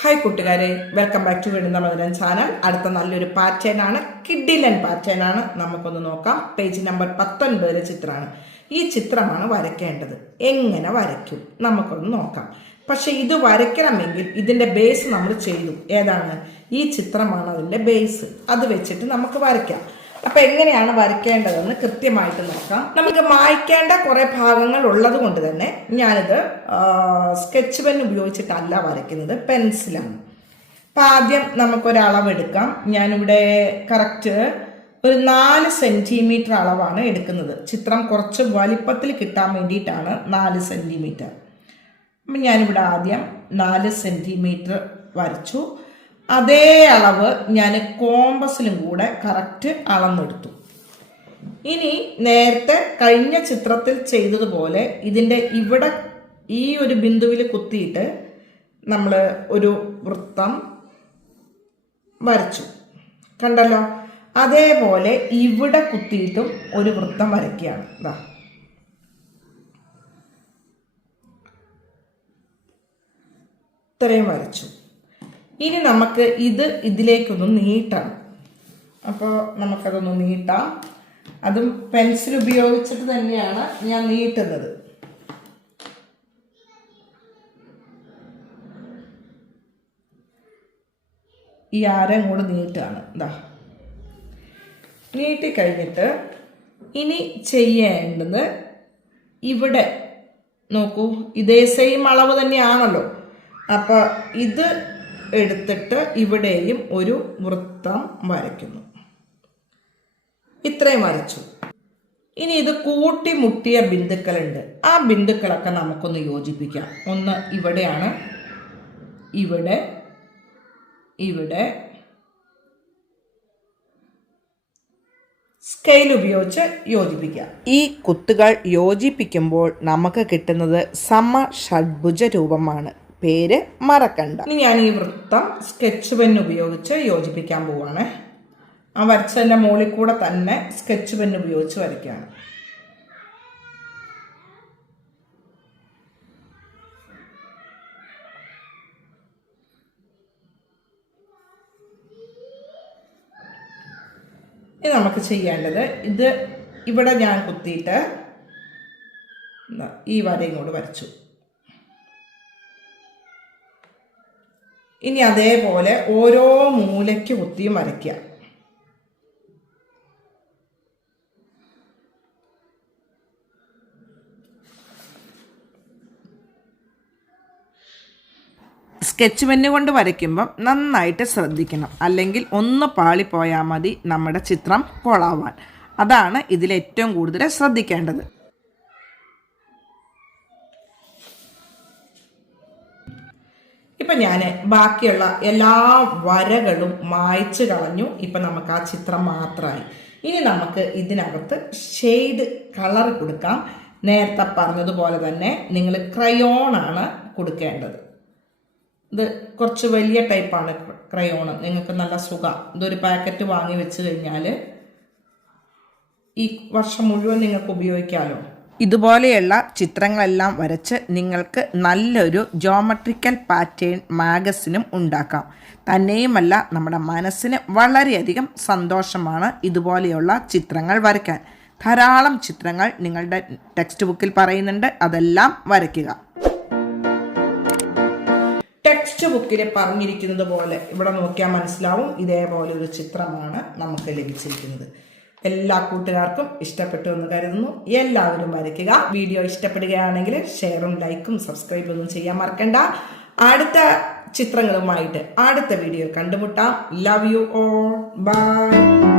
Hi കൂട്ടുകാരെ, welcome back to വെണ്ണുന്ന മധുരൻ channel. അടുത്ത നല്ലൊരു പാറ്റേൺ ആണ്, കിഡിലൻ പാറ്റേൺ ആണ്. നമുക്കൊന്ന് നോക്കാം. പേജ് നമ്പർ 19 ചിത്രമാണ്. ഈ ചിത്രമാണ് വരയ്ക്കേണ്ടത്. എങ്ങനെ വരയ്ക്കും നമുക്കൊന്ന് നോക്കാം. പക്ഷെ ഇത് വരയ്ക്കണമെങ്കിൽ ഇതിൻ്റെ ബേസ് നമ്മൾ ചെയ്തു. ഏതാണ്? ഈ ചിത്രമാണ് അതിൻ്റെ ബേസ്. അത് വെച്ചിട്ട് നമുക്ക് വരയ്ക്കാം. അപ്പം എങ്ങനെയാണ് വരയ്ക്കേണ്ടതെന്ന് കൃത്യമായിട്ട് നോക്കാം. നമുക്ക് മായ്ക്കേണ്ട കുറേ ഭാഗങ്ങൾ ഉള്ളത് കൊണ്ട് തന്നെ ഞാനിത് സ്കെച്ച് പെൻ ഉപയോഗിച്ചിട്ടല്ല വരയ്ക്കുന്നത്, പെൻസിലാണ്. അപ്പം ആദ്യം നമുക്കൊരളവെടുക്കാം. ഞാനിവിടെ കറക്റ്റ് ഒരു 4 സെൻറ്റിമീറ്റർ അളവാണ് എടുക്കുന്നത്. ചിത്രം കുറച്ച് വലിപ്പത്തിൽ കിട്ടാൻ വേണ്ടിയിട്ടാണ് 4 സെൻറ്റിമീറ്റർ. അപ്പം ഞാനിവിടെ ആദ്യം 4 സെൻറ്റിമീറ്റർ വരച്ചു. അതേ അളവ് ഞാൻ കോമ്പസിലും കൂടെ കറക്റ്റ് അളന്നെടുത്തു. ഇനി നേരത്തെ കഴിഞ്ഞ ചിത്രത്തിൽ ചെയ്തതുപോലെ ഇതിൻ്റെ ഇവിടെ ഈ ഒരു ബിന്ദുവിൽ കുത്തിയിട്ട് നമ്മൾ ഒരു വൃത്തം വരച്ചു, കണ്ടല്ലോ. അതേപോലെ ഇവിടെ കുത്തിയിട്ടും ഒരു വൃത്തം വരയ്ക്കുകയാണ്. ഇതാ, ഇത്രയും വരച്ചു. ഇനി നമുക്ക് ഇതിലേക്കൊന്ന് നീട്ടണം. അപ്പോൾ നമുക്കതൊന്ന് നീട്ടാം. അതും പെൻസിൽ ഉപയോഗിച്ചിട്ട് തന്നെയാണ് ഞാൻ നീട്ടുന്നത്. ഈ ആരം കൂടെ നീട്ടുകയാണ്. ഇതാ, നീട്ടിക്കഴിഞ്ഞിട്ട് ഇനി ചെയ്യേണ്ടത്, ഇവിടെ നോക്കൂ, ഇതേ സെയിം അളവ് തന്നെയാണല്ലോ. അപ്പോൾ ഇത് എടുത്തിട്ട് ഇവിടെയും ഒരു വൃത്തം വരയ്ക്കുന്നു. ഇത്രയും വരച്ചു. ഇനി ഇത് കൂട്ടിമുട്ടിയ ബിന്ദുക്കളുണ്ട്. ആ ബിന്ദുക്കളൊക്കെ നമുക്കൊന്ന് യോജിപ്പിക്കാം. ഒന്ന് ഇവിടെയാണ്, ഇവിടെ, ഇവിടെ. സ്കെയിൽ ഉപയോഗിച്ച് യോജിപ്പിക്കാം. ഈ കുത്തുകൾ യോജിപ്പിക്കുമ്പോൾ നമുക്ക് കിട്ടുന്നത് സമഷഡ്ഭുജ രൂപമാണ്. പേര് മറക്കണ്ട. ഇനി ഞാൻ ഈ വൃത്തം സ്കെച്ച് പെൻ ഉപയോഗിച്ച് യോജിപ്പിക്കാൻ പോവാണ്. ആ വരച്ചതിൻ്റെ മുകളിൽ കൂടെ തന്നെ സ്കെച്ച് പെൻ ഉപയോഗിച്ച് വരയ്ക്കുകയാണ്. ഇനി നമുക്ക് ചെയ്യേണ്ടത്, ഇത് ഇവിടെ ഞാൻ കുത്തിയിട്ട് ഈ വരയും കൂടെ വരച്ചു. ഇനി അതേപോലെ ഓരോ മൂലയ്ക്ക് കുത്തിയും വരയ്ക്കുക. സ്കെച്ച് പെന്ന് കൊണ്ട് വരയ്ക്കുമ്പം നന്നായിട്ട് ശ്രദ്ധിക്കണം, അല്ലെങ്കിൽ ഒന്ന് പാളിപ്പോയാൽ മതി നമ്മുടെ ചിത്രം കൊളാവാൻ. അതാണ് ഇതിലേറ്റവും കൂടുതൽ ശ്രദ്ധിക്കേണ്ടത്. ഇപ്പം ഞാൻ ബാക്കിയുള്ള എല്ലാ വരകളും മായ്ച്ചു കളഞ്ഞു. ഇപ്പം നമുക്ക് ആ ചിത്രം മാത്രമായി. ഇനി നമുക്ക് ഇതിനകത്ത് ഷെയ്ഡ് കളർ കൊടുക്കാം. നേരത്തെ പറഞ്ഞതുപോലെ തന്നെ നിങ്ങൾ ക്രയോണാണ് കൊടുക്കേണ്ടത്. ഇത് കുറച്ച് വലിയ ടൈപ്പാണ് ക്രയോണ്. നിങ്ങൾക്ക് നല്ല സുഖം. ഇതൊരു പാക്കറ്റ് വാങ്ങി വെച്ച് കഴിഞ്ഞാൽ ഈ വർഷം മുഴുവൻ നിങ്ങൾക്ക് ഉപയോഗിക്കാമല്ലോ. ഇതുപോലെയുള്ള ചിത്രങ്ങളെല്ലാം വരച്ച് നിങ്ങൾക്ക് നല്ലൊരു ജോമെട്രിക്കൽ പാറ്റേൺ മാഗസിനും ഉണ്ടാക്കാം. തന്നെയുമല്ല, നമ്മുടെ മനസ്സിന് വളരെയധികം സന്തോഷമാണ് ഇതുപോലെയുള്ള ചിത്രങ്ങൾ വരയ്ക്കാൻ. ധാരാളം ചിത്രങ്ങൾ നിങ്ങളുടെ ടെക്സ്റ്റ് ബുക്കിൽ പറയുന്നുണ്ട്, അതെല്ലാം വരയ്ക്കുക. ടെക്സ്റ്റ് ബുക്കിൽ പറഞ്ഞിരിക്കുന്നത് പോലെ ഇവിടെ നോക്കിയാൽ മനസ്സിലാവും. ഇതേപോലെ ഒരു ചിത്രമാണ് നമുക്ക് ലഭിച്ചിരിക്കുന്നത്. എല്ലാ കൂട്ടുകാർക്കും ഇഷ്ടപ്പെട്ടു എന്ന് കരുതുന്നു. എല്ലാവരും വരയ്ക്കുക. വീഡിയോ ഇഷ്ടപ്പെടുകയാണെങ്കിൽ ഷെയറും ലൈക്കും സബ്സ്ക്രൈബും ഒന്നും ചെയ്യാൻ മറക്കണ്ട. അടുത്ത ചിത്രങ്ങളുമായിട്ട് അടുത്ത വീഡിയോ കണ്ടുമുട്ടാം. Love you all. ബൈ.